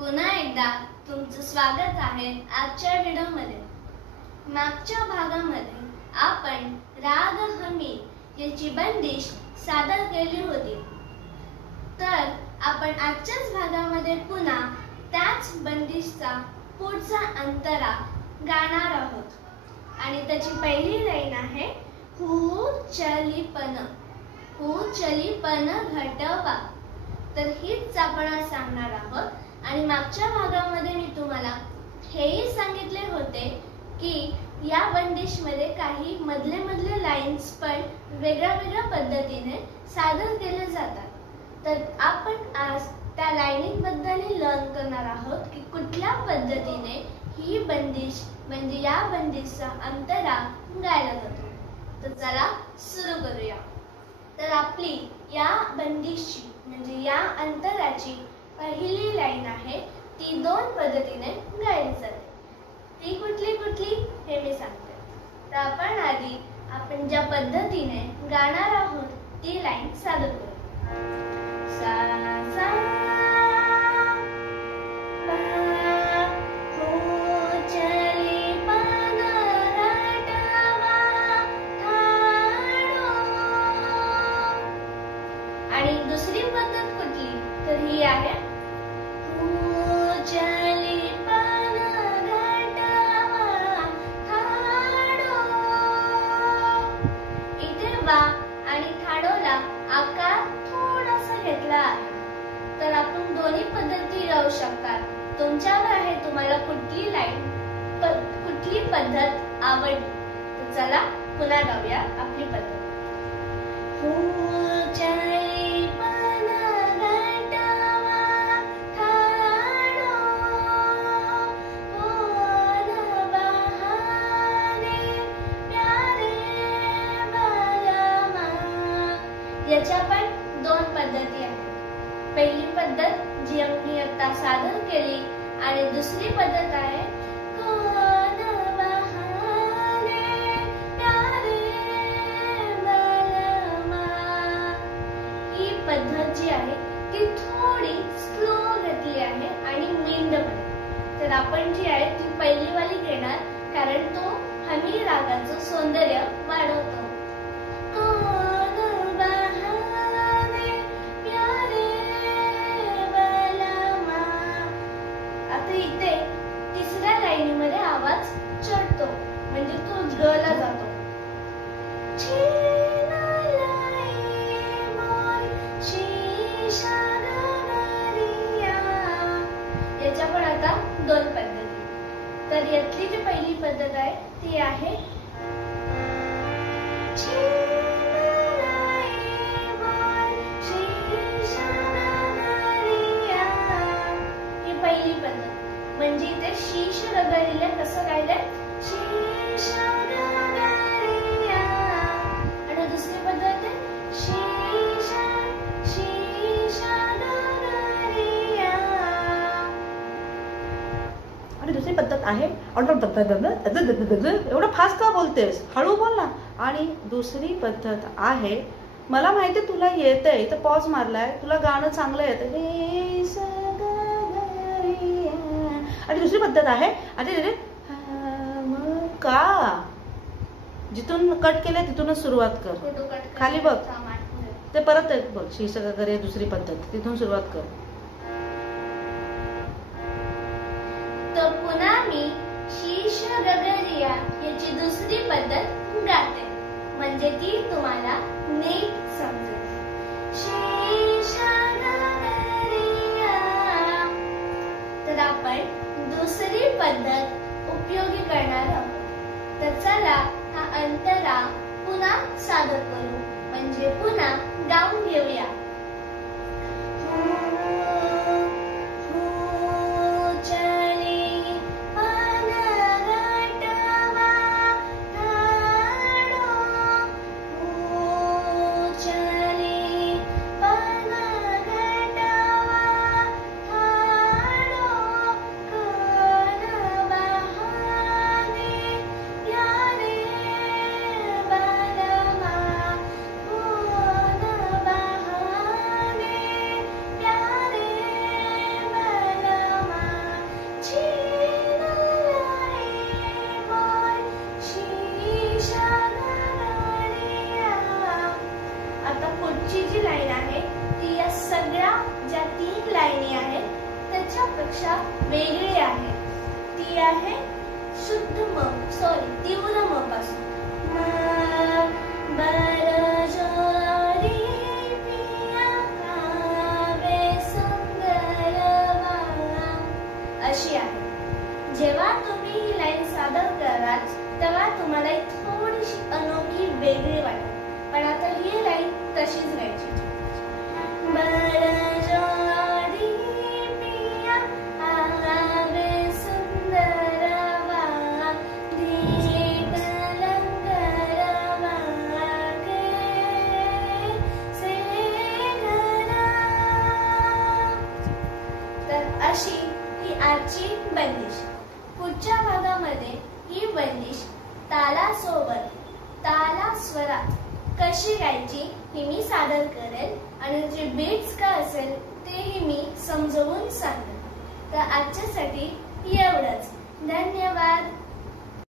पुन्हा एकदा तुमचं स्वागत आहे आजच्या व्हिडिओमध्ये। मागच्या भागामध्ये आपण राग हमी याची बंदिश सादर केली होती, तर आपण आजच्याच भागामध्ये पुन्हा त्याच बंदिशचा पुढचा अंतरा गाणार आहोत आणि त्याची पहिली लाईन आहे हू चलीपन घटवा। तर हीच आपण आज सांगणार आहोत। आणि मागच्या भागामध्ये मी तुम्हाला हेही सांगितले होते की या बंदिशमध्ये काही मधले लाईन्स पण वेगळ्या पद्धतीने सादर केले जातात। तर आपण आज त्या लाईनिंगबद्दल लर्न करणार आहोत की कुठल्या पद्धतीने ही बंदिश म्हणजे या बंदिशचा अंतरा गायला जातो। तर चला सुरू करूया। तर आपली या बंदिशची म्हणजे या अंतराची पहिली लाईन आहे ती दोन पद्धतीने गायली जाते। ती कुठली हे मी सांगते। तर आपण ज्या पद्धतीने गाणार आहोत ती लाईन सादर करू। सा सा आणि दुसरी पद्धत कुठली तर ही आहे इथे वा आणि थाडोला आकार थोडासा घेतला आहे। तर आपण दोन्ही पद्धती गाऊ शकतात, तुमच्यावर आहे तुम्हाला कुठली पद्धत आवडली। तर चला पुन्हा गाऊया आपली पद्धत। याच्या पण दोन पद्धती आहेत। पहिली पद्धत जी मी आता सादर केली आणि दुसरी पद्धत आहे ही पद्धत जी आहे ती थोडी स्लो घेतली आहे आणि मींड मध्ये। तर आपण जी आहे ती पहिली वाली घेणार कारण तो हमी रागाचं सौंदर्य वाढवतो। आता इथे तिसऱ्या लाईनीमध्ये आवाज चढतो म्हणजे तो गला जातो। याच्या पण आता दोन पद्धती। तर यातली जी पहिली पद्धत आहे ती आहे ही पहिली पद्धत। म्हणजे इथे शीश रगडीला कसं गायलंय शीश रगडिया। आणि दुसरी पद्धत आहे शीश रगडिया। आणि दुसरी पद्धत आहे एवढं फास्ट का बोलतेस, हळू बोल ना। आणि दुसरी पद्धत आहे मला माहिती तुला येतंय तर पॉज मारलाय, तुला गाणं चांगलं येतं। आणि दुसरी पद्धत आहे अरे का जिथून कट केलंय तिथूनच सुरुवात कर, खाली बघ ते परत एक बघ शीर्षक दुसरी पद्धत तिथून सुरुवात कर। तर पुन्हा मी शीश रगडिया याची दुसरी पद्धत गाते म्हणजे ती तुम्हाला नीट समजेल। शीश रगडिया। तर आपण दुसरी पद्धत उपयोगी करणार आहोत। तर चला हा अंतरा पुन्हा सादर करू म्हणजे पुन्हा गाऊन घेऊया। पेक्षा वेगळी आहे. ती आहे शुद्ध म तीव्र म पासून. अशी आहे. जेव्हा तुम्ही ही लाईन सादर कराल तेव्हा तुम्हाला थोडीशी अनोखी वेगळी वाटेल, पण आता ही लाईन तशीच गायची. अशी ही आजची बंदिश. पुढच्या भागामध्ये ही बंदिश तालासोबत ताला स्वरात कशी गायची ही मी सादर करेल आणि जे बीट्स का असेल तेही मी समजवून सांगेन. तर आजच्यासाठी एवढंच. धन्यवाद.